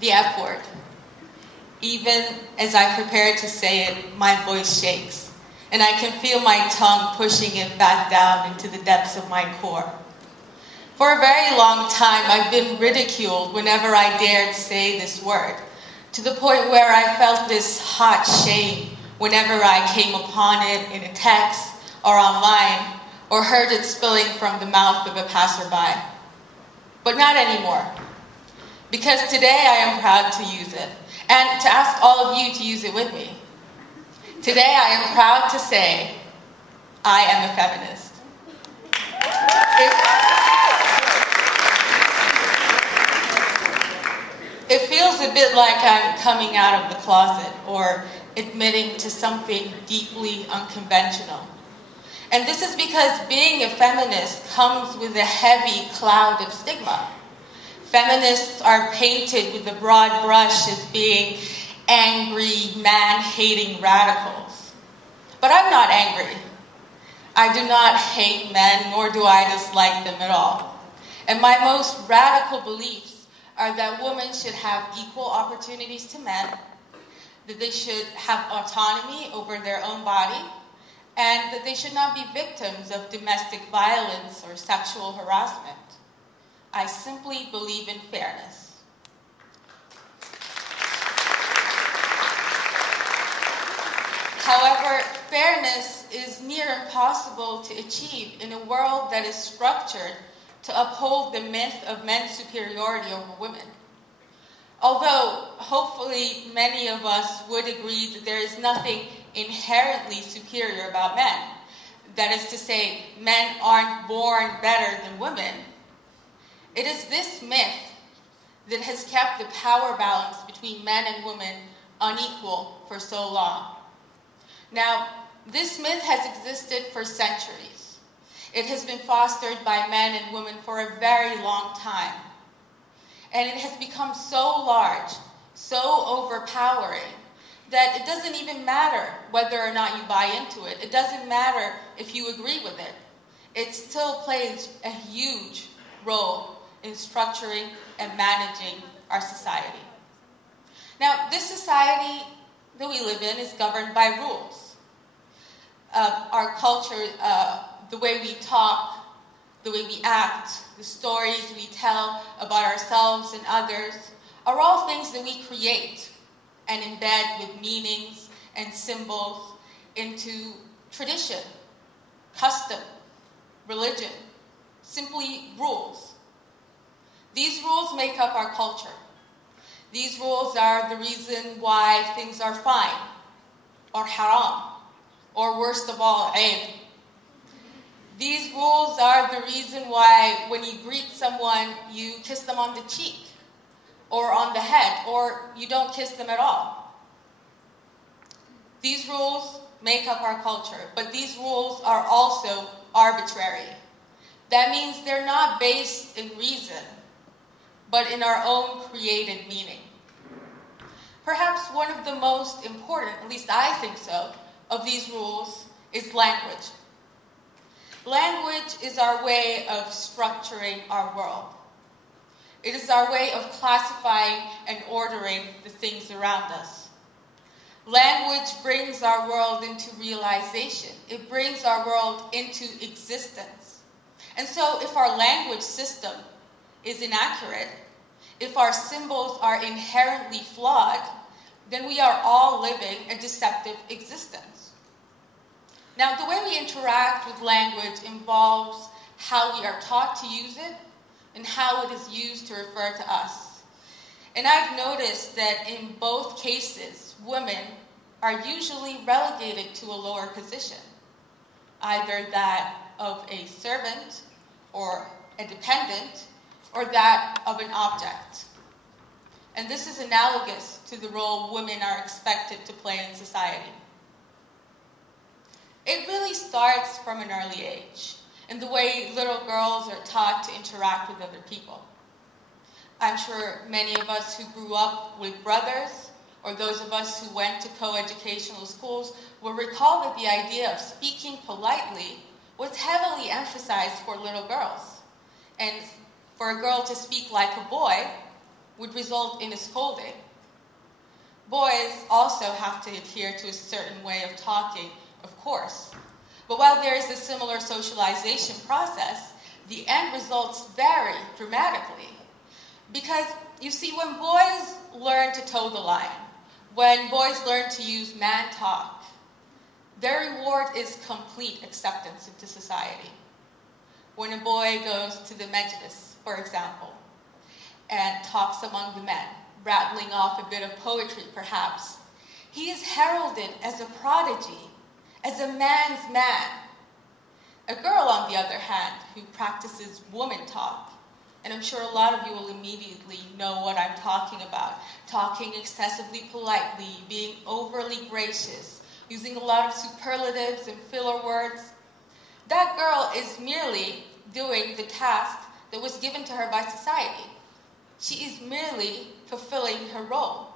the F word. Even as I prepare to say it, my voice shakes, and I can feel my tongue pushing it back down into the depths of my core. For a very long time, I've been ridiculed whenever I dared say this word, to the point where I felt this hot shame whenever I came upon it in a text or online, or heard it spilling from the mouth of a passerby. But not anymore, because today I am proud to use it, and to ask all of you to use it with me. Today I am proud to say, I am a feminist. It feels a bit like I'm coming out of the closet or admitting to something deeply unconventional. And this is because being a feminist comes with a heavy cloud of stigma. Feminists are painted with a broad brush as being angry, man-hating radicals. But I'm not angry. I do not hate men, nor do I dislike them at all. And my most radical beliefs are that women should have equal opportunities to men, that they should have autonomy over their own body, and that they should not be victims of domestic violence or sexual harassment. I simply believe in fairness. However, fairness is near impossible to achieve in a world that is structured to uphold the myth of men's superiority over women. Although, hopefully, many of us would agree that there is nothing inherently superior about men. That is to say, men aren't born better than women. It is this myth that has kept the power balance between men and women unequal for so long. Now, this myth has existed for centuries. It has been fostered by men and women for a very long time. And it has become so large, so overpowering, that it doesn't even matter whether or not you buy into it. It doesn't matter if you agree with it. It still plays a huge role in structuring and managing our society. Now, this society that we live in is governed by rules. Our culture, the way we talk, the way we act, the stories we tell about ourselves and others, are all things that we create and embed with meanings and symbols into tradition, custom, religion, simply rules. These rules make up our culture. These rules are the reason why things are fine, or haram, or worst of all, aib. These rules are the reason why when you greet someone, you kiss them on the cheek, or on the head, or you don't kiss them at all. These rules make up our culture, but these rules are also arbitrary. That means they're not based in reason, but in our own created meaning. Perhaps one of the most important, at least I think so, of these rules is language. Language is our way of structuring our world. It is our way of classifying and ordering the things around us. Language brings our world into realization. It brings our world into existence. And so if our language system is inaccurate, if our symbols are inherently flawed, then we are all living a deceptive existence. Now, the way we interact with language involves how we are taught to use it and how it is used to refer to us. And I've noticed that in both cases, women are usually relegated to a lower position, either that of a servant or a dependent, or that of an object. And this is analogous to the role women are expected to play in society. It really starts from an early age, in the way little girls are taught to interact with other people. I'm sure many of us who grew up with brothers, or those of us who went to co-educational schools, will recall that the idea of speaking politely was heavily emphasized for little girls. And for a girl to speak like a boy would result in a scolding. Boys also have to adhere to a certain way of talking, of course. But while there is a similar socialization process, the end results vary dramatically. Because, you see, when boys learn to toe the line, when boys learn to use man talk, their reward is complete acceptance into society. When a boy goes to the majlis, for example, and talks among the men, rattling off a bit of poetry perhaps, he is heralded as a prodigy, as a man's man. A girl, on the other hand, who practices woman talk, and I'm sure a lot of you will immediately know what I'm talking about, talking excessively politely, being overly gracious, using a lot of superlatives and filler words, that girl is merely doing the task that was given to her by society. She is merely fulfilling her role.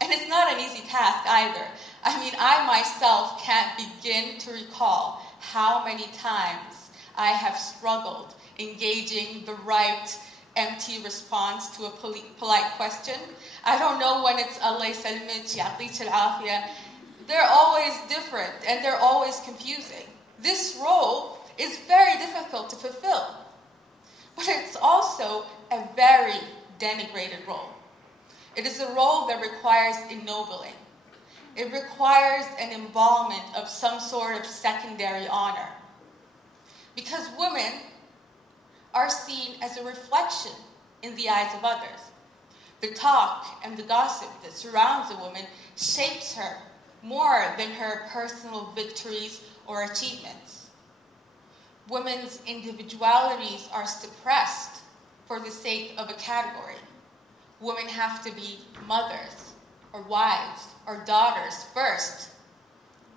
And it's not an easy task either. I mean, I myself can't begin to recall how many times I have struggled engaging the right empty response to a polite question. I don't know when it's Allah Salmit, Ya'tik al-Afia. They're always different and they're always confusing. This role is very difficult to fulfill. But it's also a very denigrated role. It is a role that requires ennobling. It requires an embalmment of some sort of secondary honor. Because women are seen as a reflection in the eyes of others. The talk and the gossip that surrounds a woman shapes her more than her personal victories or achievements. Women's individualities are suppressed for the sake of a category. Women have to be mothers or wives or daughters first,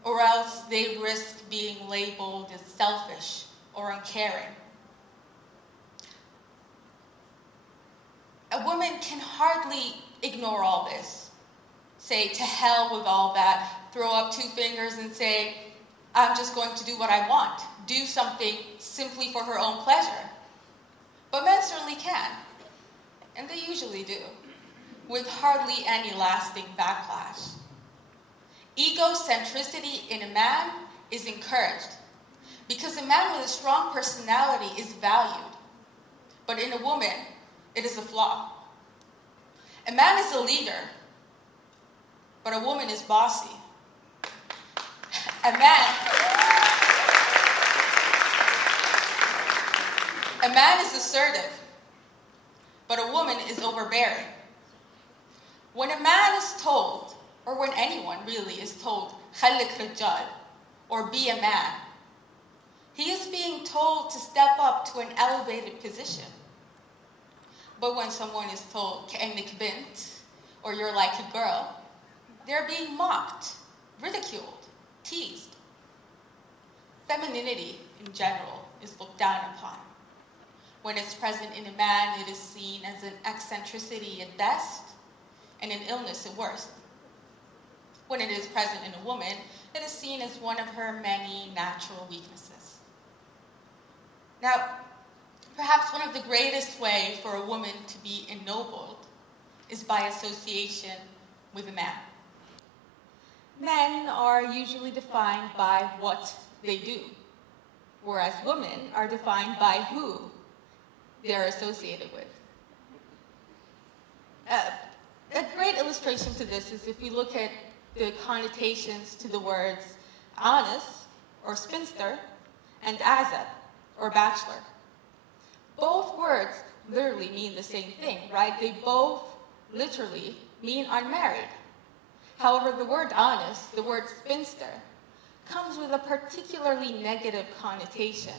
or else they risk being labeled as selfish or uncaring. A woman can hardly ignore all this, say to hell with all that, throw up two fingers and say, I'm just going to do what I want, do something simply for her own pleasure. But men certainly can, and they usually do, with hardly any lasting backlash. Egocentricity in a man is encouraged, because a man with a strong personality is valued, but in a woman, it is a flaw. A man is a leader, but a woman is bossy. A man is assertive, but a woman is overbearing. When a man is told, or when anyone really is told, خليك رجال, or be a man, he is being told to step up to an elevated position. But when someone is told, كأنك بنت, or you're like a girl, they're being mocked, ridiculed, teased. Femininity, in general, is looked down upon. When it's present in a man, it is seen as an eccentricity at best, and an illness at worst. When it is present in a woman, it is seen as one of her many natural weaknesses. Now, perhaps one of the greatest ways for a woman to be ennobled is by association with a man. Men are usually defined by what they do, whereas women are defined by who they're associated with. A great illustration to this is if we look at the connotations to the words anis, or spinster, and azab, or bachelor. Both words literally mean the same thing, right? They both literally mean unmarried. However, the word anis, the word spinster, comes with a particularly negative connotation.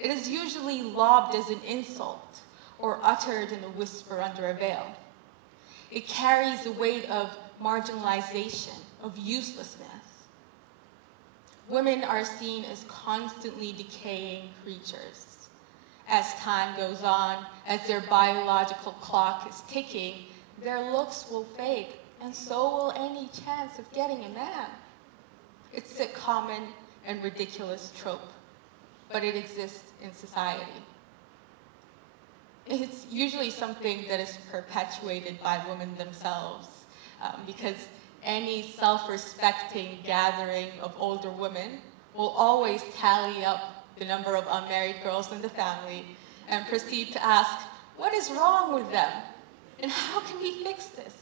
It is usually lobbed as an insult or uttered in a whisper under a veil. It carries the weight of marginalization, of uselessness. Women are seen as constantly decaying creatures. As time goes on, as their biological clock is ticking, their looks will fade, and so will any chance of getting a man. It's a common and ridiculous trope, but it exists in society. it's usually something that is perpetuated by women themselves, because any self-respecting gathering of older women will always tally up the number of unmarried girls in the family and proceed to ask, what is wrong with them? And how can we fix this?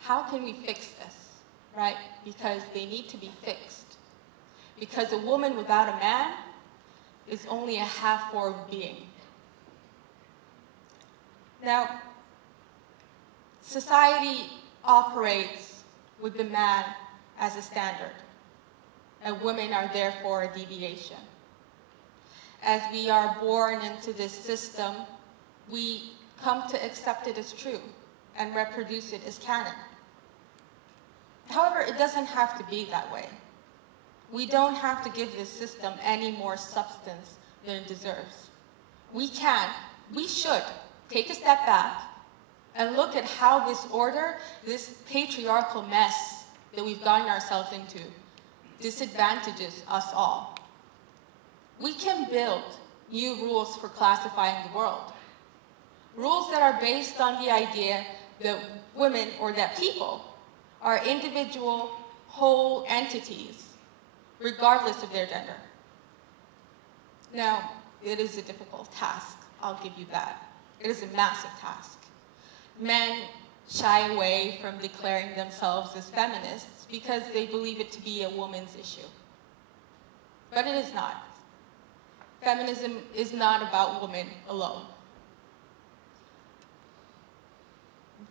How can we fix this, right? Because they need to be fixed. Because a woman without a man is only a half-formed being. Now, society operates with the man as a standard, and women are therefore a deviation. As we are born into this system, we come to accept it as true and reproduce it as canon. However, it doesn't have to be that way. We don't have to give this system any more substance than it deserves. We should take a step back and look at how this order, this patriarchal mess that we've gotten ourselves into, disadvantages us all. We can build new rules for classifying the world. Rules that are based on the idea that women, or that people, are individual, whole entities, regardless of their gender. Now, it is a difficult task, I'll give you that. It is a massive task. Men shy away from declaring themselves as feminists because they believe it to be a woman's issue. But it is not. Feminism is not about women alone.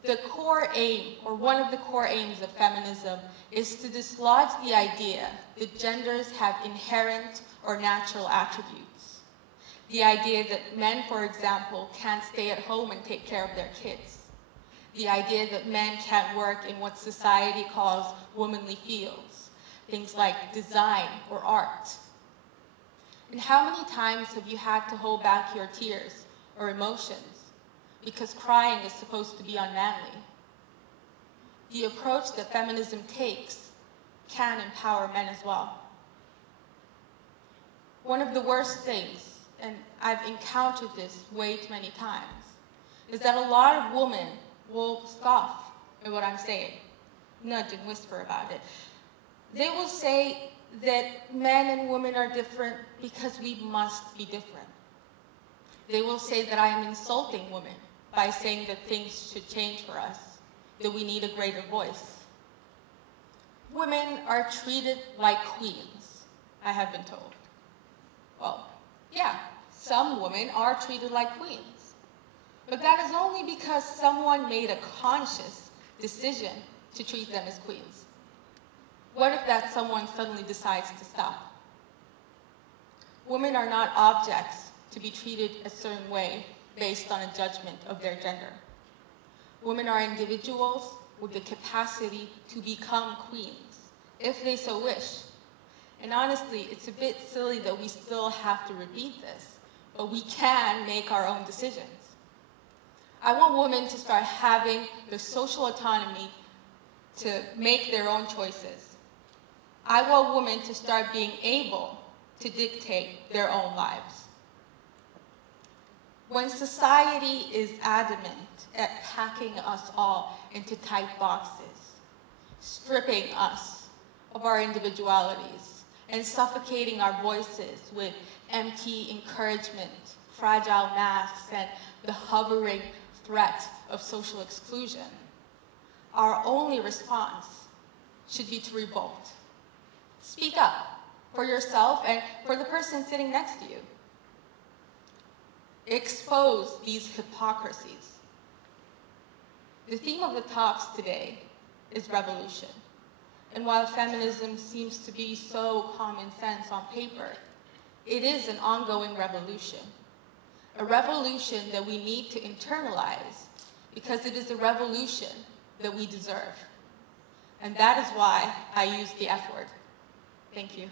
The core aim, or one of the core aims of feminism, is to dislodge the idea that genders have inherent or natural attributes. The idea that men, for example, can't stay at home and take care of their kids. The idea that men can't work in what society calls womanly fields, things like design or art. And how many times have you had to hold back your tears or emotions because crying is supposed to be unmanly? The approach that feminism takes can empower men as well. One of the worst things, and I've encountered this way too many times, is that a lot of women will scoff at what I'm saying, nudge and whisper about it. They will say that men and women are different because we must be different. They will say that I am insulting women by saying that things should change for us, that we need a greater voice. Women are treated like queens, I have been told. Well, yeah, some women are treated like queens, but that is only because someone made a conscious decision to treat them as queens. What if that someone suddenly decides to stop? Women are not objects to be treated a certain way based on a judgment of their gender. Women are individuals with the capacity to become queens, if they so wish. And honestly, it's a bit silly that we still have to repeat this, but we can make our own decisions. I want women to start having the social autonomy to make their own choices. I want women to start being able to dictate their own lives. When society is adamant at packing us all into tight boxes, stripping us of our individualities, and suffocating our voices with empty encouragement, fragile masks, and the hovering threat of social exclusion, our only response should be to revolt. Speak up for yourself and for the person sitting next to you. Expose these hypocrisies. The theme of the talks today is revolution. And while feminism seems to be so common sense on paper, it is an ongoing revolution. A revolution that we need to internalize because it is a revolution that we deserve. And that is why I use the F word. Thank you.